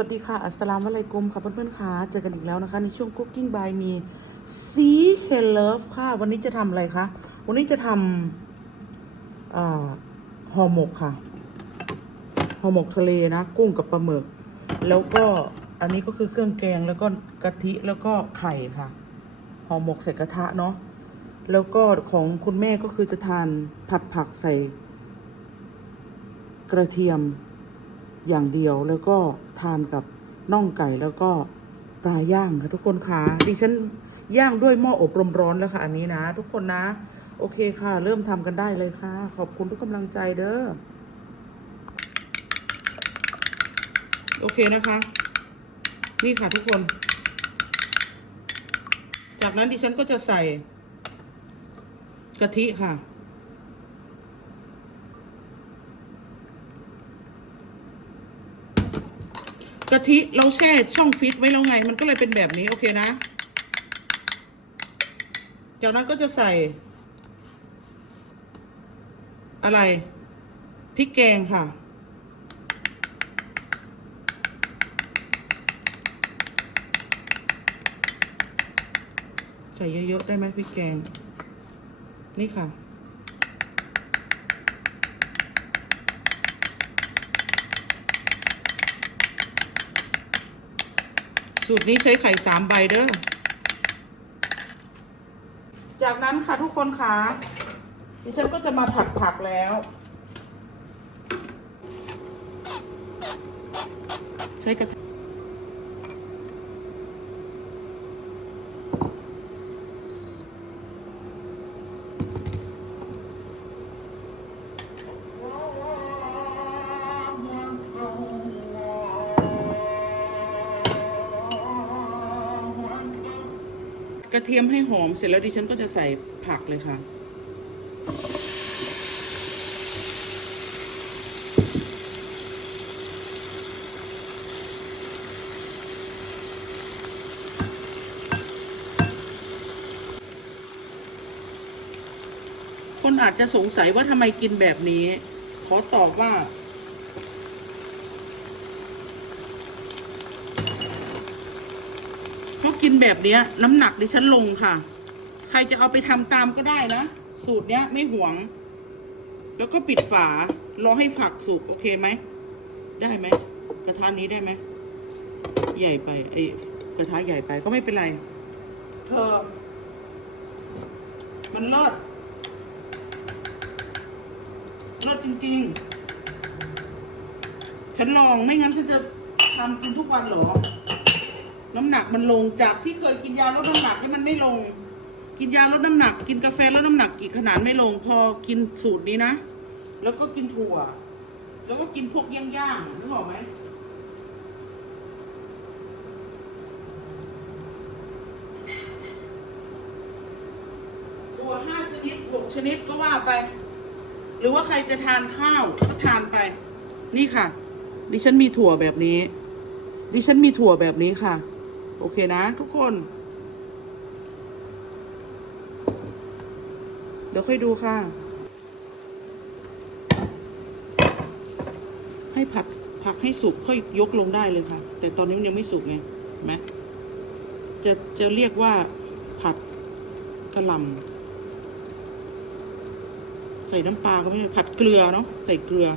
วัสดีค่ะ อัสสลามุอะลัยกุมค่ะเพื่อนๆค่ะเจอกันอีกแล้วนะคะ ในช่วง Cooking by มีซีเฮลเลฟค่ะ วันนี้จะทำอะไรคะ วันนี้จะทำห่อหมกค่ะห่อหมกทะเลนะ กุ้งกับปลาหมึก แล้วก็อันนี้ก็คือเครื่องแกงแล้วก็กะทิแล้วก็ไข่ค่ะห่อหมกใส่กระทะเนาะแล้วก็ของคุณแม่ก็คือจะทานผัดผักใส่ กระเทียม อย่างเดียวแล้วก็ทานกับน่องไก่แล้วก็ปลาย่างค่ะทุกคนค่ะดิฉันย่างด้วยหม้ออบลมร้อนแล้วค่ะ อันนี้นะ ทุกคนนะ โอเคค่ะ เริ่มทำกันได้เลยค่ะ ขอบคุณทุกกำลังใจเด้อโอเคนะคะ นี่ค่ะทุกคน จากนั้นดิฉันก็จะใส่กะทิค่ะ กะทิเราแช่ช่องฟิตไว้แล้วไง มันก็เลยเป็นแบบนี้โอเคนะ จากนั้นก็จะใส่ อะไรพริกแกงค่ะ ใส่เยอะๆได้ไหมพริกแกง นี่ค่ะ สูตรนี้ใช้ไข่สามใบเด้อ จากนั้นค่ะทุกคนค่ะดิฉันก็จะมาผัดผักแล้ว ใช้กระทะ ระเทียมให้หอมเสร็จแล้วดิฉันก็จะใส่ผักเลยค่ะ คนอาจจะสงสัยว่าทำไมกินแบบนี้ ขอตอบว่า เพราะ กินแบบเนี้ย น้ำหนักดิฉันลงค่ะ ใครจะเอาไปทำตามก็ได้นะ สูตรเนี้ยไม่หวง แล้วก็ปิดฝารอให้ผักสุกโอเคไหม ได้ไหม กระทะนี้ได้ไหม ใหญ่ไปไอ้กระทะใหญ่ไปก็ไม่เป็นไร เธอ มันเลิศเลิศจริง ๆ ฉันลองไม่งั้นฉันจะทำกินทุกวันเหรอ น้ำหนักมันลงจากที่เคยกินยาลดน้ำหนักนี่มันไม่ลง กินยาลดน้ำหนัก กินกาแฟลดน้ำหนักกี่ขนาดไม่ลง พอกินสูตรนี้นะ แล้วก็กินถั่ว แล้วก็กินพวกย่างๆนึกออกไหมถั่วห้าชนิดหกชนิดก็ว่าไป หรือว่าใครจะทานข้าวก็ทานไป นี่ค่ะ ดิฉันมีถั่วแบบนี้ ดิฉันมีถั่วแบบนี้ค่ะ โอเคนะ ทุกคน เดี๋ยวค่อยดูค่ะ ให้ผัดผักให้สุกค่อยยกลงได้เลยค่ะ แต่ตอนนี้มันยังไม่สุกไงไหมจะจะเรียกว่าผัดกระหล่ำใส่น้ำปลาก็ไม่ได้ผัดเกลือเนาะใส่เกลือ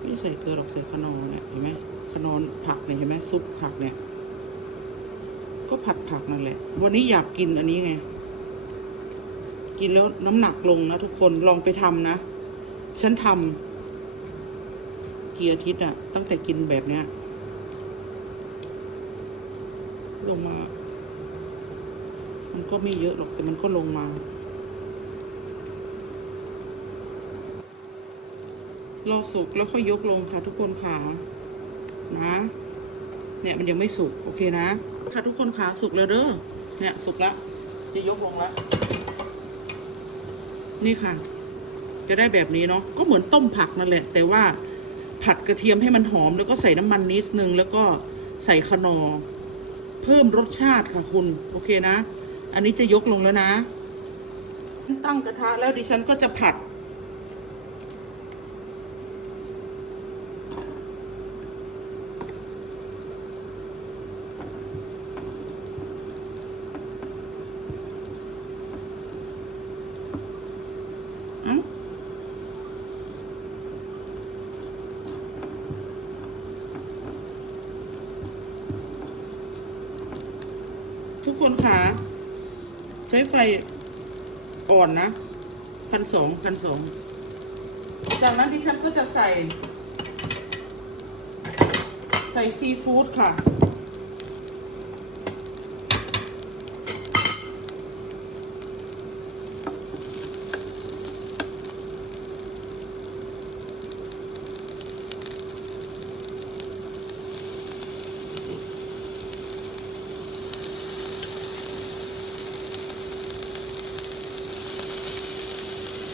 ไม่ใส่เกลือหรอกใส่ขนอนเนี่ยเห็นไหมขนอนผักเนี่ยเห็นไหมซุปผักเนี่ย ก็ผัดผักนั่นแหละ วันนี้อยากกินอันนี้ไง กินแล้วน้ำหนักลงนะทุกคนลองไปทำนะ ฉันทำกี่อาทิตย์อะตั้งแต่กินแบบเนี้ย ลงมา มันก็ไม่เยอะหรอกแต่มันก็ลงมา รอสุกแล้วค่อยยกลงค่ะทุกคนค่ะนะ เนี่ยมันยังไม่สุก โอเคนะ ค่ะทุกคนค่ะสุกแล้วเด้อเนี่ยสุกแล้วจะยกลงแล้วนี่ค่ะ จะได้แบบนี้เนาะก็เหมือนต้มผักนั่นแหละ แต่ว่าผัดกระเทียมให้มันหอม แล้วก็ใส่น้ำมันนิดนึง แล้วก็ใส่ขนอ เพิ่มรสชาติค่ะคุณ โอเคนะ อันนี้จะยกลงแล้วนะ ตั้งกระทะแล้วดิฉันก็จะผัด ผ คนขาใช้ไฟอ่อนนะพันสองพันสองจากนั้นดิฉันก็จะใส่ ใส่ซีฟู้ดค่ะ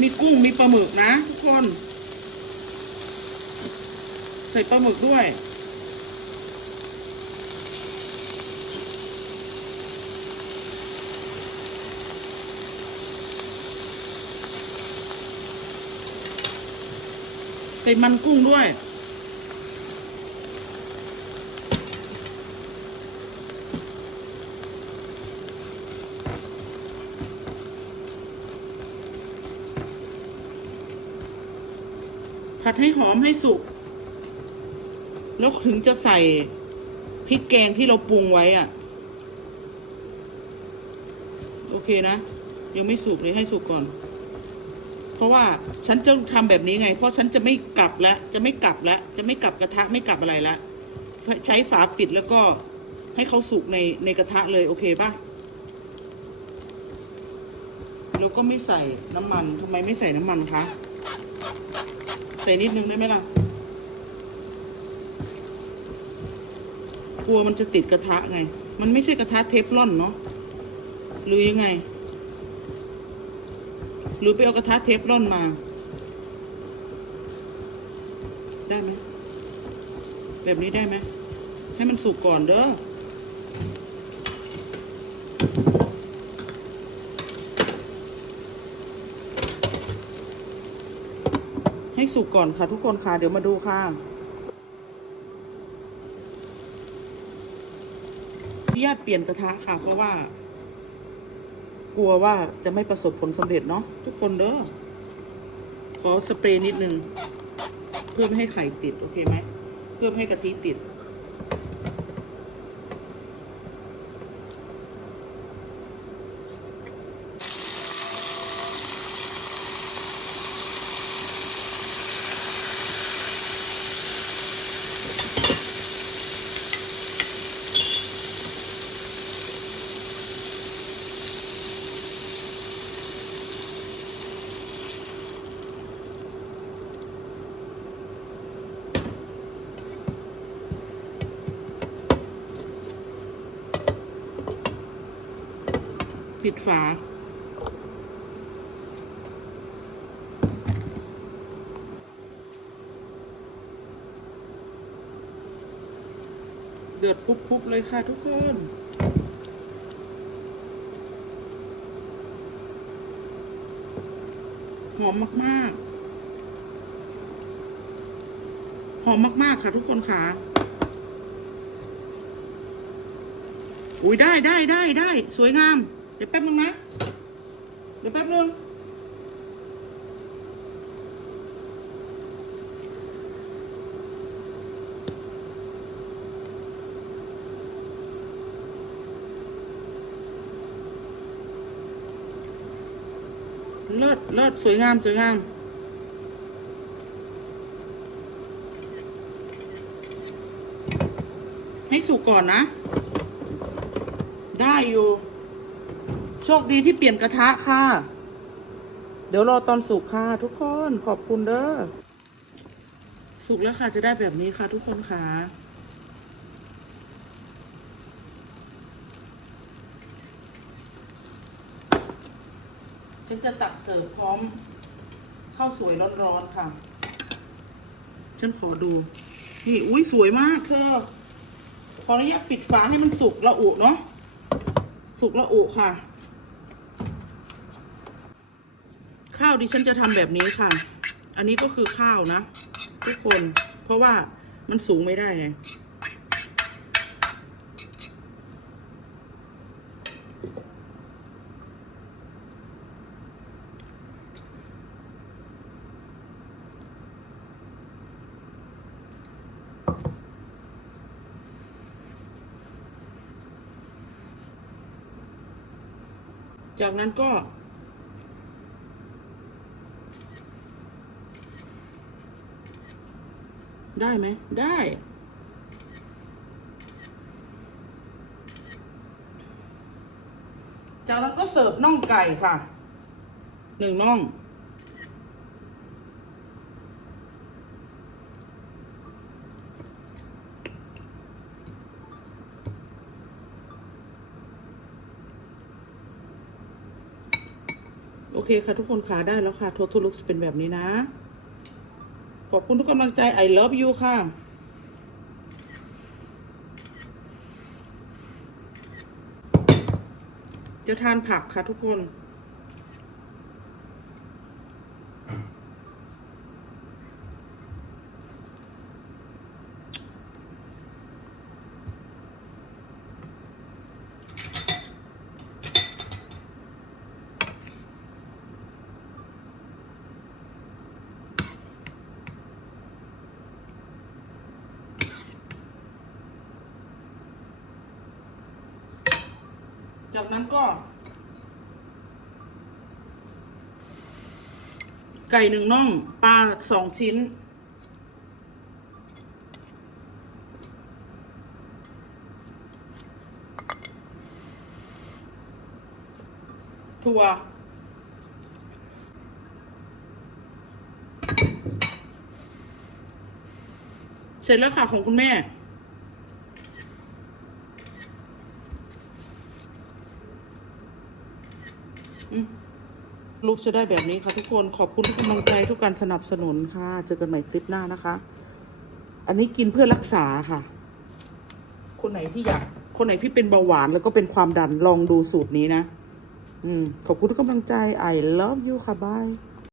มีกุ้งมีปลาหมึกนะ ทุกคน ใส่ปลาหมึกด้วย ใส่มันกุ้งด้วย ผัดให้หอมให้สุก แล้วถึงจะใส่พริกแกงที่เราปรุงไว้อะโอเคนะ ยังไม่สุกเลยให้สุกก่อน เพราะว่าฉันจะทำแบบนี้ไง เพราะฉันจะไม่กลับแล้ว จะไม่กลับแล้ว จะไม่กลับกระทะไม่กลับอะไรแล้วใช้ฝาปิดแล้วก็ให้เขาสุกในในกระทะเลย โอเคปะแล้วก็ไม่ใส่น้ำมันทำไมไม่ใส่น้ำมันคะ ส่นิดนึงได้ไหมล่ะ กลัวมันจะติดกระทะไง มันไม่ใช่กระทะเทฟลอนเนาะ หรือยังไง หรือไปเอากระทะเทฟลอนมา ได้ไหม แบบนี้ได้ไหม ให้มันสุกก่อนเด้อ ให้สุกก่อนค่ะทุกคนค่ะ เดี๋ยวมาดูค่ะญาตเปลี่ยนกระทะค่ะ เพราะว่า กลัวว่าจะไม่ประสบผลสำเร็จเนาะทุกคนเด้อขอสเปรย์นิดนึง เพื่อไม่ให้ไข่ติด โอเคไหม เพื่อไม่ให้กะทิติดิดฝา เดือดปุ๊บๆเลยค่ะทุกคนหอมมากๆ หอมมาก ๆ ค่ะทุกคนค่ะ อุ้ยได้ได้ได้ได้ สวยงาม เดี๋ยวแป๊บนึงนะ เดี๋ยวแป๊บนึง เลิศเลิศสวยงาม สวยงามให้สุกก่อนนะ ได้อยู่ โชคดีที่เปลี่ยนกระทะค่ะ เดี๋ยวรอตอนสุกค่ะ ทุกคนขอบคุณเด้อสุกแล้วค่ะจะได้แบบนี้ค่ะ ทุกคนค่ะฉันจะตักเสิร์ฟพร้อมข้าวสวยร้อนๆค่ะ ฉันขอดู นี่ อุ้ยสวยมากเธอ ขออนุญาตปิดฝาให้มันสุกละอุเนาะ สุกละอุค่ะ ข้าวดิฉันจะทำแบบนี้ค่ะ อันนี้ก็คือข้าวนะ ทุกคนเพราะว่ามันสูงไม่ได้ไงจากนั้นก็ ได้ไหม ได้ จากนั้นก็เสิร์ฟน่องไก่ค่ะ หนึ่งน่อง โอเคค่ะทุกคนค่ะได้แล้วค่ะ total looks เป็นแบบนี้นะ ขอบคุณทุกกำลังใจ I love you ค่ะ จะทานผักค่ะทุกคน จากนั้นก็ ไก่หนึ่งน่องปลาสองชิ้น ถั่วเสร็จแล้วค่ะของคุณแม่ ลูกจะได้แบบนี้ค่ะทุกคนขอบคุณทุกกำลังใจทุกการสนับสนุนค่ะ เจอกันใหม่คลิปหน้านะคะ อันนี้กินเพื่อรักษาค่ะ คนไหนที่อยาก คนไหนที่เป็นเบาหวานแล้วก็เป็นความดันลองดูสูตรนี้นะ อืม ขอบคุณทุกกำลังใจ I love you ค่ะบาย